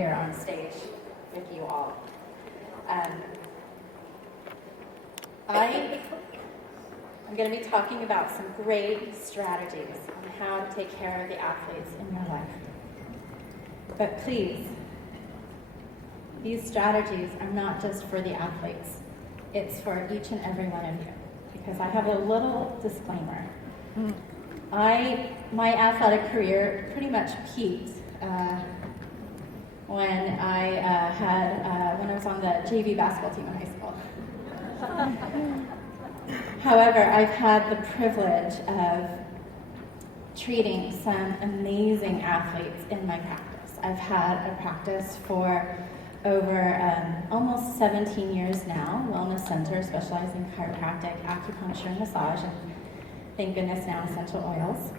here on stage with you all. I'm going to be talking about some great strategies on how to take care of the athletes in your life. But please, these strategies are not just for the athletes. It's for each and every one of you. Because I have a little disclaimer. My athletic career pretty much peaked when I was on the JV basketball team in high school. However, I've had the privilege of treating some amazing athletes in my practice. I've had a practice for over almost 17 years now, wellness center specializing in chiropractic, acupuncture, and massage, and thank goodness now essential oils.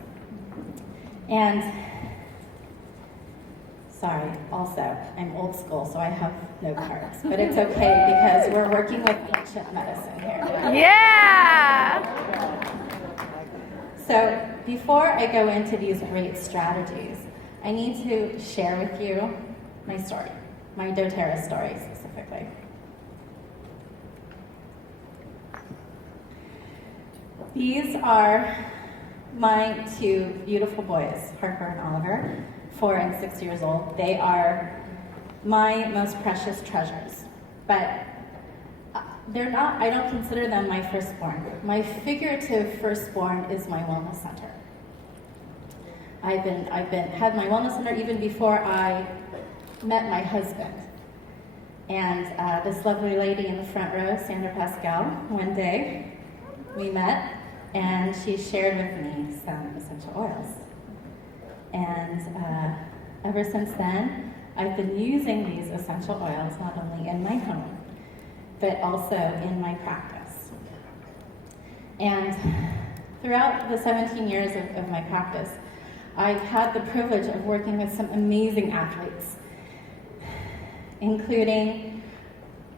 And sorry, also, I'm old school, so I have no cards, but it's okay because we're working with ancient medicine here. Yeah! So before I go into these great strategies, I need to share with you my story, my doTERRA story specifically. These are my two beautiful boys, Harper and Oliver, 4 and 6 years old. They are my most precious treasures, but they're not, I don't consider them my firstborn. My figurative firstborn is my wellness center. I've had my wellness center even before I met my husband. And this lovely lady in the front row, Sandra Pascal, one day we met and she shared with me some essential oils. And ever since then, I've been using these essential oils not only in my home, but also in my practice. And throughout the 17 years of my practice, I've had the privilege of working with some amazing athletes, including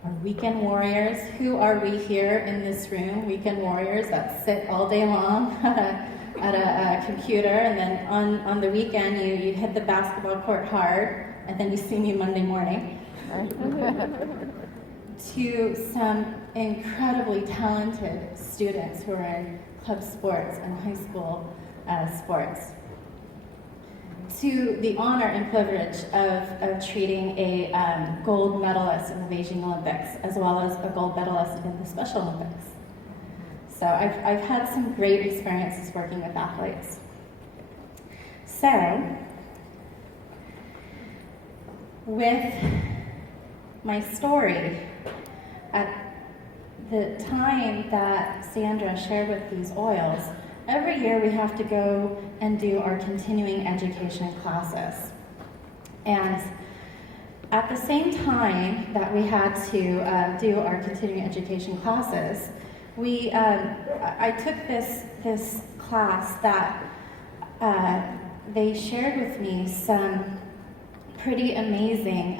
our weekend warriors. Who are we here in this room? Weekend warriors that sit all day long at a computer, and then on the weekend you hit the basketball court hard, and then you see me Monday morning. To some incredibly talented students who are in club sports and high school sports. To the honor and privilege of treating a gold medalist in the Beijing Olympics, as well as a gold medalist in the Special Olympics. So I've had some great experiences working with athletes. So, with my story, at the time that Sandra shared with these oils, every year we have to go and do our continuing education classes. And at the same time that we had to do our continuing education classes, I took this class that they shared with me some pretty amazing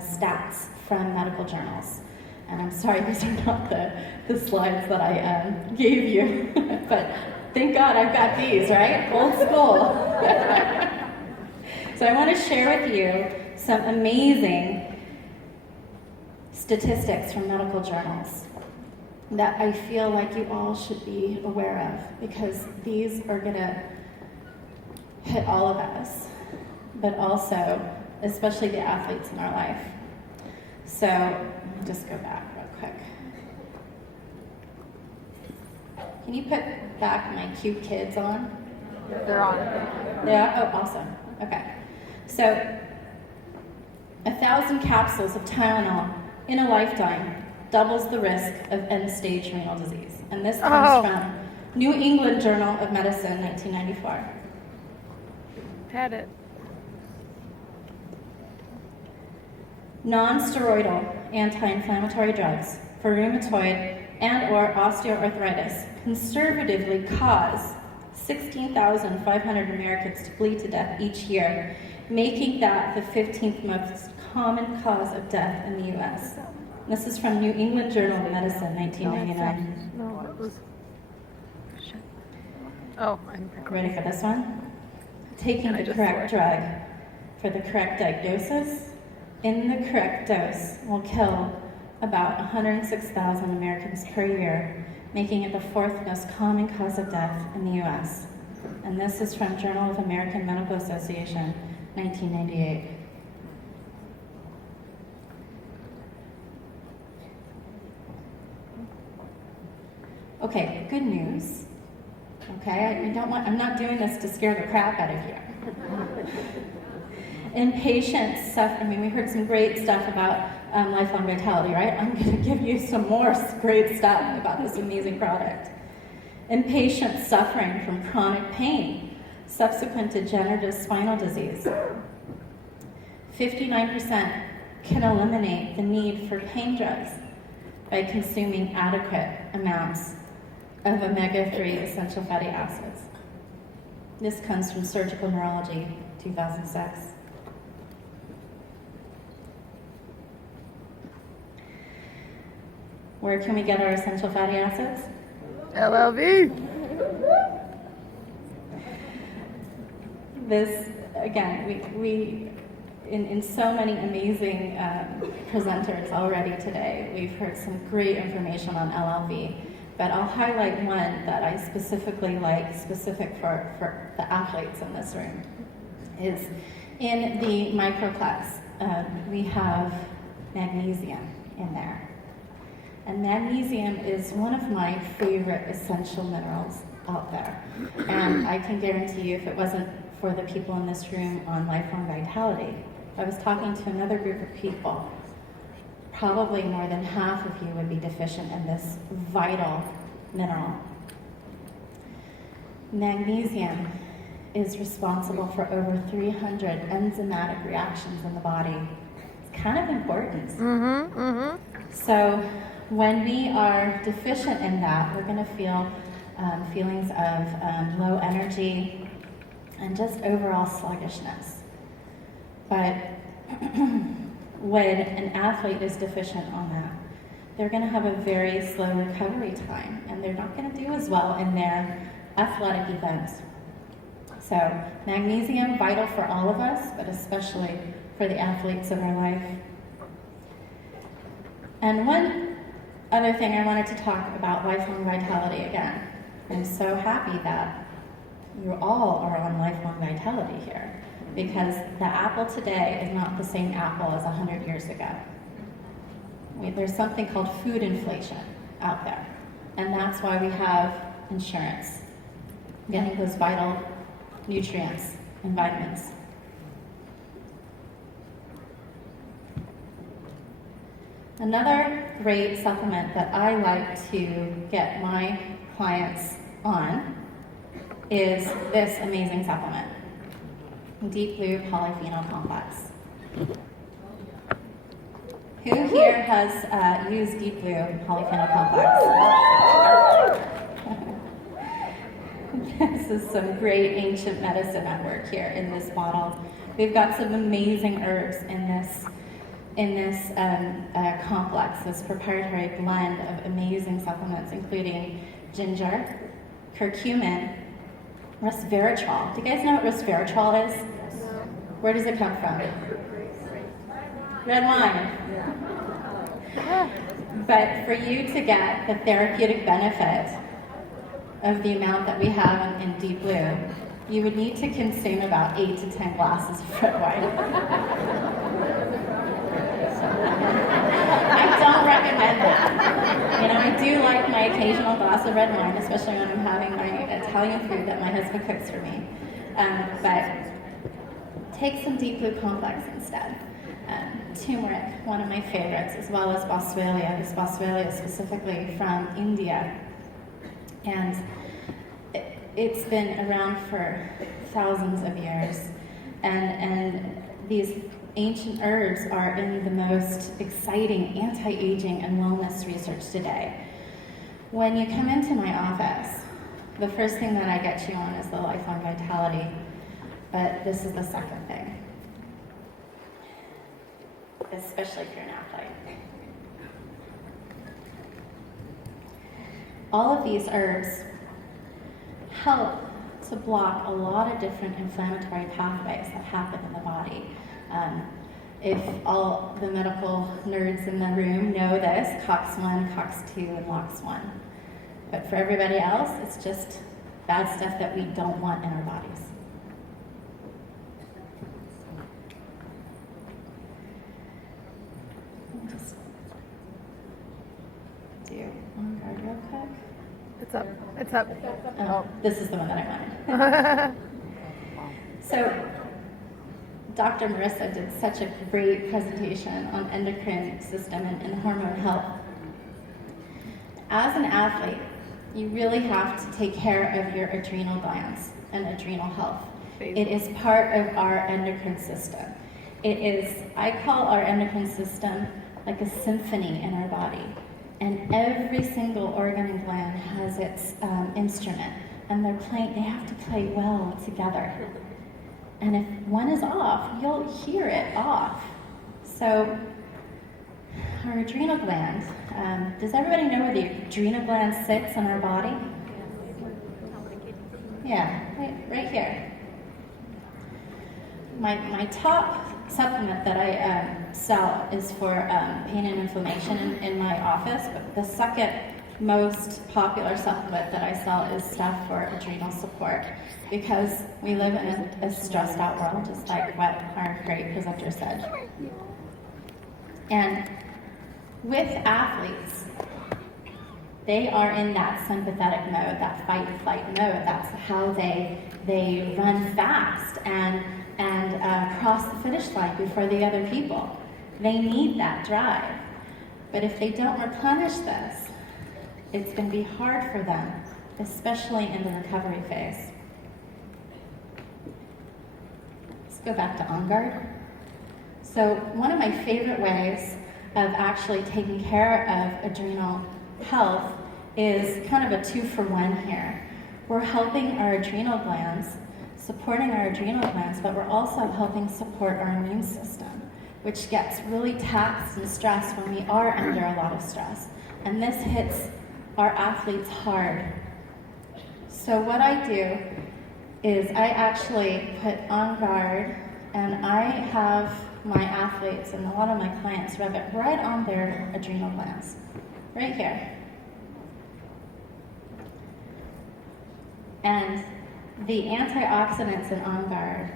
stats from medical journals. And I'm sorry, these are not the slides that I gave you, but thank God I've got these, right? Old school. So I want to share with you some amazing statistics from medical journals that I feel like you all should be aware of, because these are going to hit all of us, but also, especially the athletes in our life. So, let me just go back real quick. Can you put back my cute kids on? They're on. Yeah? Oh, awesome. Okay. So, 1,000 capsules of Tylenol in a lifetime doubles the risk of end-stage renal disease. And this comes from New England Journal of Medicine, 1994. Had it. Non-steroidal anti-inflammatory drugs for rheumatoid and/or osteoarthritis conservatively cause 16,500 Americans to bleed to death each year, making that the 15th most common cause of death in the U.S. This is from New England Journal of Medicine, 1999. No, it was. Oh, I'm Ready for this one? Taking the correct drug for the correct diagnosis, in the correct dose, will kill about 106,000 Americans per year, making it the fourth most common cause of death in the US. And this is from Journal of American Medical Association, 1998. Okay, good news. Okay, I'm not doing this to scare the crap out of you. In patients we heard some great stuff about lifelong vitality, right? I'm going to give you some more great stuff about this amazing product. In patients suffering from chronic pain, subsequent to degenerative spinal disease, 59% can eliminate the need for pain drugs by consuming adequate amounts of omega-3 essential fatty acids. This comes from Surgical Neurology, 2006. Where can we get our essential fatty acids? LLV. This, again, we in so many amazing presenters already today, we've heard some great information on LLV, but I'll highlight one that I specifically like, specific for the athletes in this room, is in the microplex, we have magnesium in there. And magnesium is one of my favorite essential minerals out there. And I can guarantee you, if it wasn't for the people in this room on lifelong vitality, I was talking to another group of people, probably more than half of you would be deficient in this vital mineral. Magnesium is responsible for over 300 enzymatic reactions in the body. It's kind of important. So when we are deficient in that, we're going to feel feelings of low energy and just overall sluggishness. But when an athlete is deficient on that, they're going to have a very slow recovery time, and they're not going to do as well in their athletic events. So magnesium, vital for all of us, but especially for the athletes of our life. And one other thing I wanted to talk about lifelong vitality again. I'm so happy that you all are on lifelong vitality here, because the apple today is not the same apple as 100 years ago. There's something called food inflation out there, and that's why we have insurance, getting those vital nutrients and vitamins. Another great supplement that I like to get my clients on is this amazing supplement, Deep Blue Polyphenol Complex. Who here has used Deep Blue Polyphenol Complex? This is some great ancient medicine at work here in this bottle. We've got some amazing herbs in this complex, this proprietary blend of amazing supplements, including ginger, curcumin, resveratrol. Do you guys know what resveratrol is? Where does it come from? Red wine. But for you to get the therapeutic benefit of the amount that we have in Deep Blue, you would need to consume about 8 to 10 glasses of red wine. I don't recommend that. I do like my occasional glass of red wine, especially when I'm having my Italian food that my husband cooks for me. But take some Deep Blue Complex instead. Turmeric, one of my favorites, as well as boswellia. This boswellia is specifically from India. And it's been around for thousands of years. And these ancient herbs are in the most exciting anti-aging and wellness research today. When you come into my office, the first thing that I get you on is the lifelong vitality, but this is the second thing, especially if you're an athlete. All of these herbs help to block a lot of different inflammatory pathways that happen in the body. If all the medical nerds in the room know this, COX-1, COX-2, and LOX-1. But for everybody else, it's just bad stuff that we don't want in our bodies. Just do on guard real quick. It's up. It's up. Oh, this is the one that I wanted. So, Dr. Marissa did such a great presentation on endocrine system and hormone health. As an athlete, you really have to take care of your adrenal glands and adrenal health. It is part of our endocrine system. It is, I call our endocrine system like a symphony in our body. And every single organ and gland has its instrument, and they have to play well together. And if one is off, you'll hear it off. So our adrenal gland, does everybody know where the adrenal gland sits in our body? Yeah, right here. My top supplement that I sell is for pain and inflammation in my office, but the second most popular supplement that I sell is stuff for adrenal support, because we live in a stressed out world, just like what our great presenter said. And with athletes, they are in that sympathetic mode, that fight and flight mode. That's how they run fast and cross the finish line before the other people. They need that drive. But if they don't replenish this, it's going to be hard for them, especially in the recovery phase. Let's go back to On Guard. So one of my favorite ways of actually taking care of adrenal health is kind of a 2-for-1 here. We're helping our adrenal glands, supporting our adrenal glands, but we're also helping support our immune system, which gets really taxed and stressed when we are under a lot of stress. And this hits our athletes hard. So what I do is I actually put On Guard, and I have my athletes and a lot of my clients rub it right on their adrenal glands, right here. And the antioxidants in On Guard,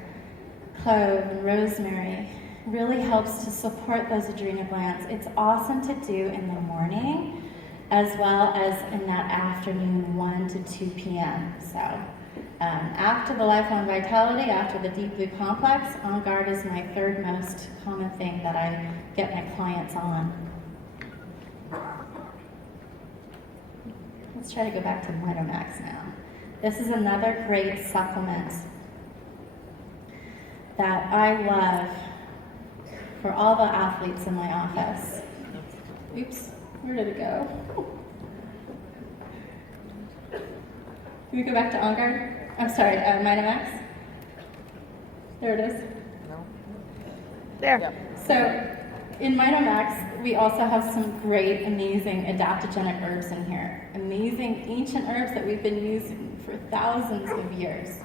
clove and rosemary, really helps to support those adrenal glands. It's awesome to do in the morning, as well as in that afternoon 1 to 2 p.m. So after the Lifelong Vitality, after the Deep Blue Complex, On Guard is my third most common thing that I get my clients on. Let's try to go back to Mitomax now. This is another great supplement that I love for all the athletes in my office. Oops, where did it go? Can we go back to On Guard? I'm sorry, Mitomax? There it is. No. There. Yep. So in Mitomax, we also have some great, amazing adaptogenic herbs in here. Amazing ancient herbs that we've been using for thousands of years.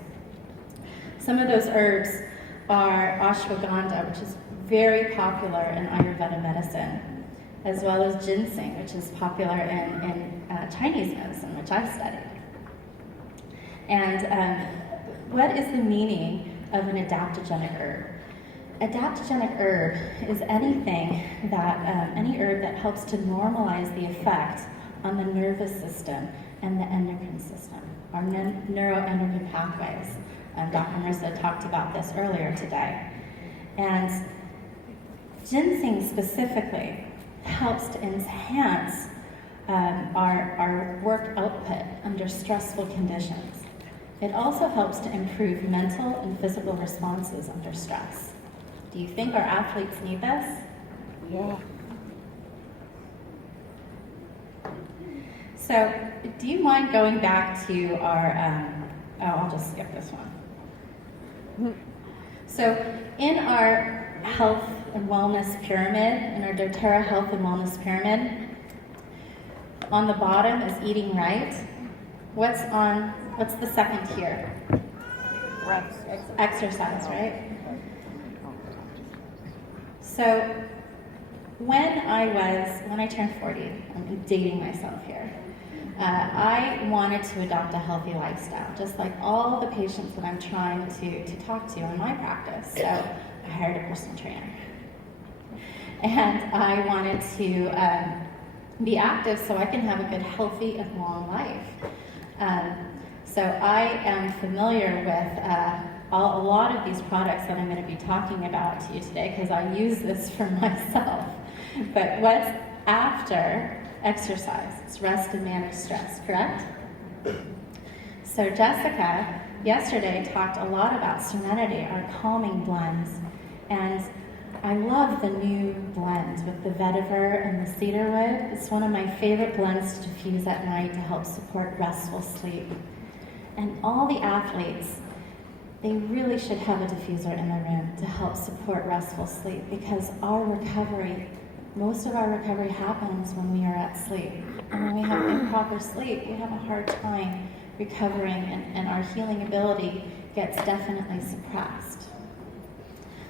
Some of those herbs are ashwagandha, which is very popular in Ayurveda medicine, as well as ginseng, which is popular in Chinese medicine, which I've studied. And what is the meaning of an adaptogenic herb? Adaptogenic herb is anything that, any herb that helps to normalize the effect on the nervous system and the endocrine system, our neuroendocrine pathways. Dr. Marissa talked about this earlier today. And ginseng specifically helps to enhance our work output under stressful conditions. It also helps to improve mental and physical responses under stress. Do you think our athletes need this? Yeah. So, do you mind going back to our, I'll just skip this one. So, in our health and wellness pyramid, in our doTERRA health and wellness pyramid, on the bottom is eating right. What's the second tier? Reps. Exercise, right? So when I turned 40, I'm dating myself here, I wanted to adopt a healthy lifestyle, just like all the patients that I'm trying to talk to in my practice. So I hired a personal trainer. And I wanted to be active so I can have a good, healthy, and long life. So I am familiar with a lot of these products that I'm going to be talking about to you today because I use this for myself. But what's after exercise? It's rest and manage stress, correct? So Jessica yesterday talked a lot about Serenity, our calming blends. And I love the new blend with the vetiver and the cedarwood. It's one of my favorite blends to diffuse at night to help support restful sleep. And all the athletes, they really should have a diffuser in their room to help support restful sleep because most of our recovery happens when we are at sleep. And when we have improper sleep, we have a hard time recovering and our healing ability gets definitely suppressed.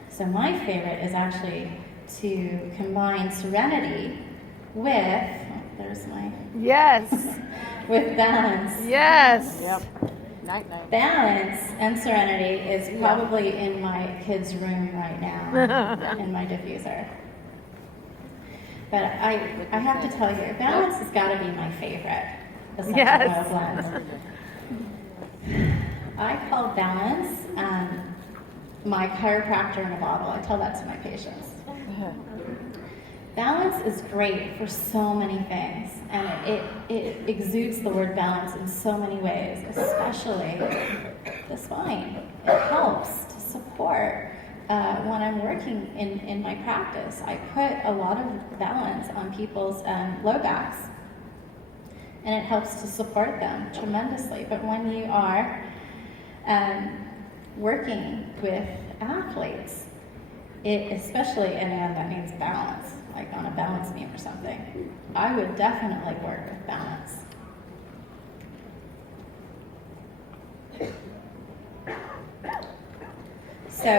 So my favorite is actually to combine Serenity with, Yes. with Balance. Yes. Yep. Night, night. Balance and Serenity is probably in my kid's room right now in my diffuser. But I have to tell you, Balance has got to be my favorite essential oil blend. I call Balance my chiropractor in a bottle. I tell that to my patients. Balance is great for so many things, and it exudes the word balance in so many ways, especially the spine. It helps to support when I'm working in my practice. I put a lot of balance on people's low backs, and it helps to support them tremendously. But when you are working with athletes, especially anyone that needs balance, like on a balance beam or something, I would definitely work with balance. So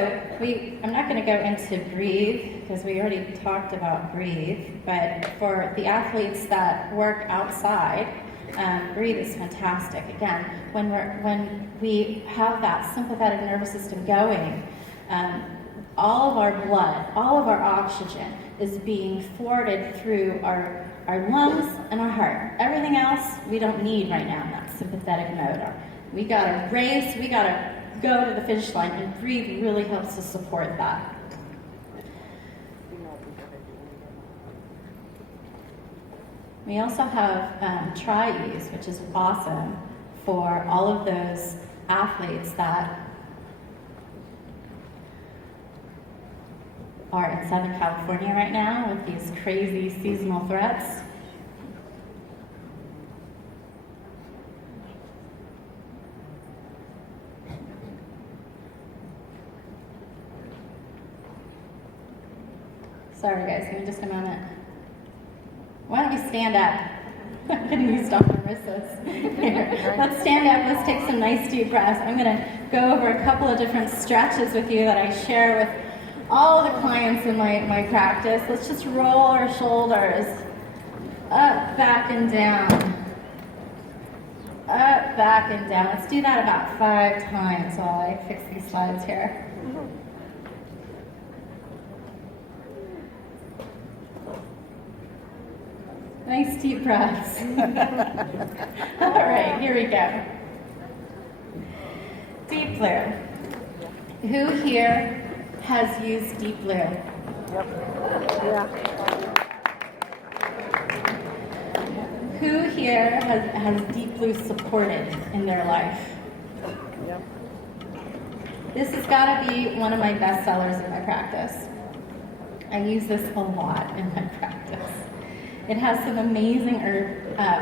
I'm not going to go into breathe because we already talked about breathe, but for the athletes that work outside, breathe is fantastic. Again, when we have that sympathetic nervous system going, all of our blood, all of our oxygen is being forwarded through our lungs and our heart. Everything else we don't need right now in that sympathetic mode. We gotta race, we gotta go to the finish line, and breathe really helps to support that. We also have Tri-Use, which is awesome for all of those athletes that are in Southern California right now with these crazy seasonal threats. Sorry guys, give me just a moment. Why don't you stand up? I'm getting used off my wrists. Here. Let's stand up, let's take some nice deep breaths. I'm gonna go over a couple of different stretches with you that I share with all the clients in my practice. Let's just roll our shoulders up, back, and down. Up, back, and down. Let's do that about 5 times while I fix these slides here. Nice deep breaths. All right, here we go. Deep Blue. Who here has used Deep Blue? Yep. Yeah. Who here has Deep Blue supported in their life? Yep. This has got to be one of my best sellers in my practice. I use this a lot in my practice. It has some amazing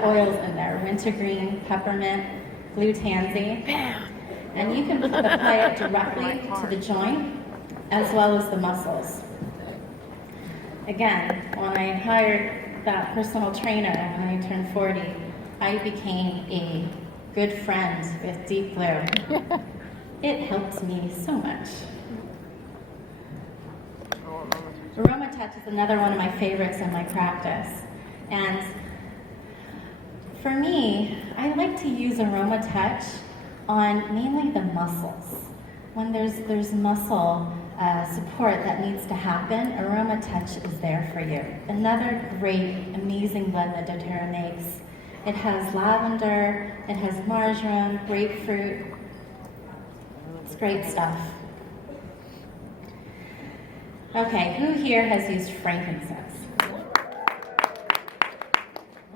oils in there: wintergreen, peppermint, blue tansy. And you can apply it directly to the joint as well as the muscles. Again, when I hired that personal trainer when I turned 40, I became a good friend with Deep Blue. It helped me so much. Aroma Touch is another one of my favorites in my practice. And for me, I like to use Aroma Touch on mainly the muscles. When there's muscle support that needs to happen, Aroma Touch is there for you. Another great, amazing blend that doTERRA makes. It has lavender, it has marjoram, grapefruit. It's great stuff. Okay, who here has used frankincense?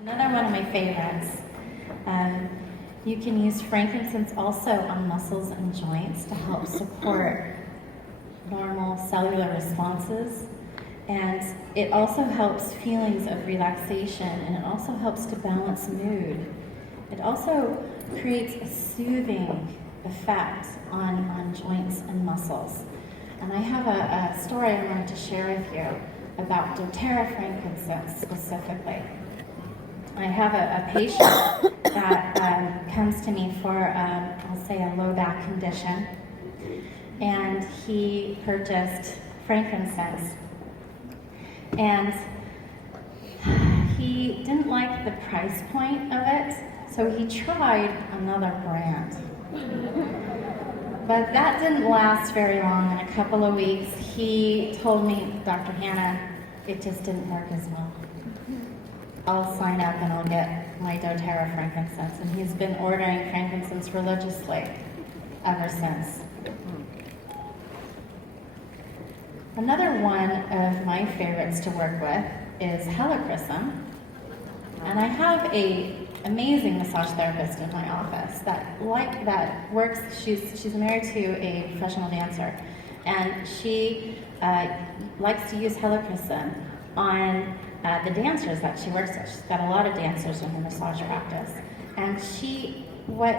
Another one of my favorites. You can use frankincense also on muscles and joints to help support normal cellular responses. And it also helps feelings of relaxation, and it also helps to balance mood. It also creates a soothing effect on joints and muscles. And I have a story I wanted to share with you about doTERRA frankincense specifically. I have a patient that comes to me for, I'll say, a low back condition, and he purchased frankincense. And he didn't like the price point of it, so he tried another brand. But that didn't last very long. In a couple of weeks, he told me, Dr. Hanna, it just didn't work as well. I'll sign up and I'll get my doTERRA frankincense. And he's been ordering frankincense religiously ever since. Another one of my favorites to work with is helichrysum. And I have an amazing massage therapist in my office that works. She's married to a professional dancer, and she likes to use helichrysum on the dancers that she works with. She's got a lot of dancers in her massage practice, and what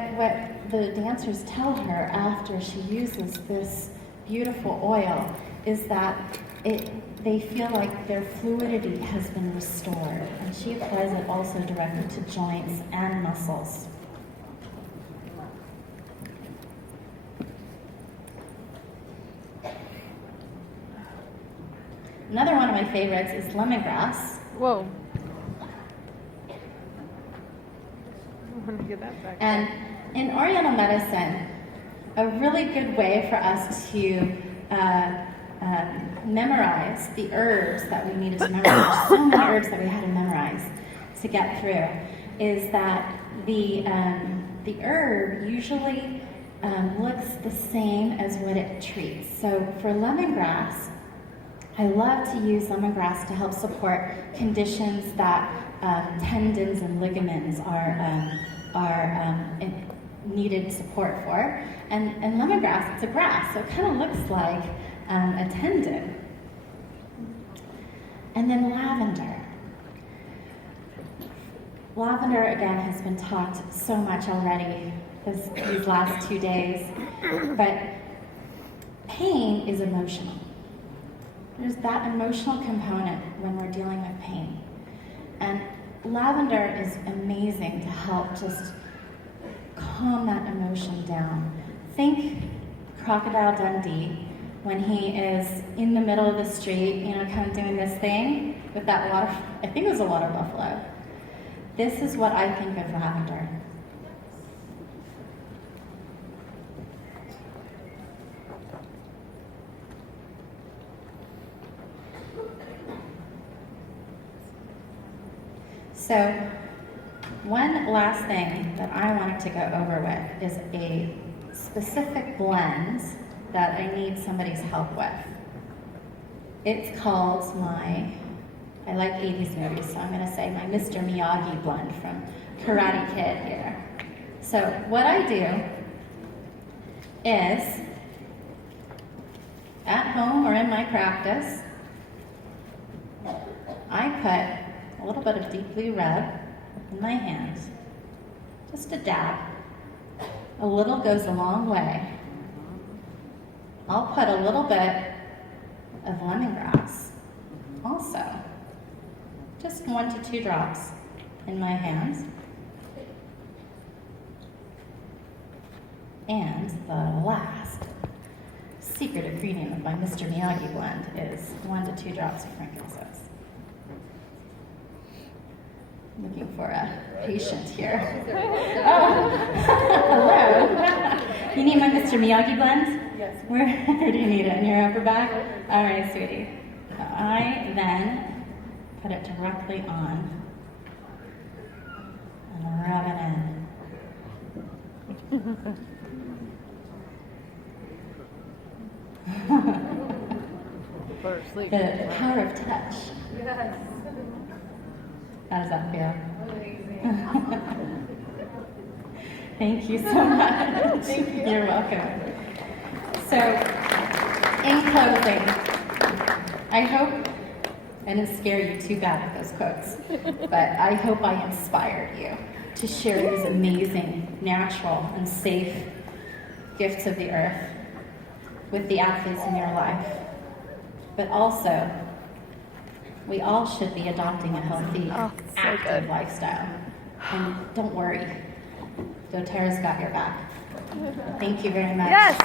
the dancers tell her after she uses this beautiful oil is that they feel like their fluidity has been restored, and she applies it also directly to joints and muscles. Another one of my favorites is lemongrass. Whoa. I want to get that back. And in Oriental medicine, a really good way for us to memorize the herbs that we needed to memorize, so many herbs that we had to memorize to get through, is that the herb usually looks the same as what it treats. So for lemongrass, I love to use lemongrass to help support conditions that tendons and ligaments are needed support for. And lemongrass, it's a grass, so it kind of looks like a tendon. And then lavender. Lavender, again, has been talked so much already these last 2 days, but pain is emotional. There's that emotional component when we're dealing with pain. And lavender is amazing to help just calm that emotion down. Think Crocodile Dundee when he is in the middle of the street, kind of doing this thing with that water, I think it was a water buffalo. This is what I think of lavender. So, one last thing that I wanted to go over with is a specific blend that I need somebody's help with. It's called I like 80s movies, so I'm going to say my Mr. Miyagi blend from Karate Kid here. So what I do is, at home or in my practice, I put a little bit of deep blue red in my hands, just a dab. A little goes a long way. I'll put a little bit of lemongrass also, just 1 to 2 drops in my hands. And the last secret ingredient of my Mr. Miyagi blend is 1 to 2 drops of frankincense. Looking for a patient here. Oh, hello. You need my Mr. Miyagi blend? Yes. Where do you need it? In your upper back? All right, sweetie. I then put it directly on and rub it in. Put her to sleep. The power of touch. Yes. How does that feel? Thank you so much. Thank you. You're welcome. So, in closing, I hope I didn't scare you too bad with those quotes, but I hope I inspired you to share these amazing, natural, and safe gifts of the earth with the athletes in your life. But also, we all should be adopting a healthy, active lifestyle. And don't worry, doTERRA's got your back. Thank you very much. Yes.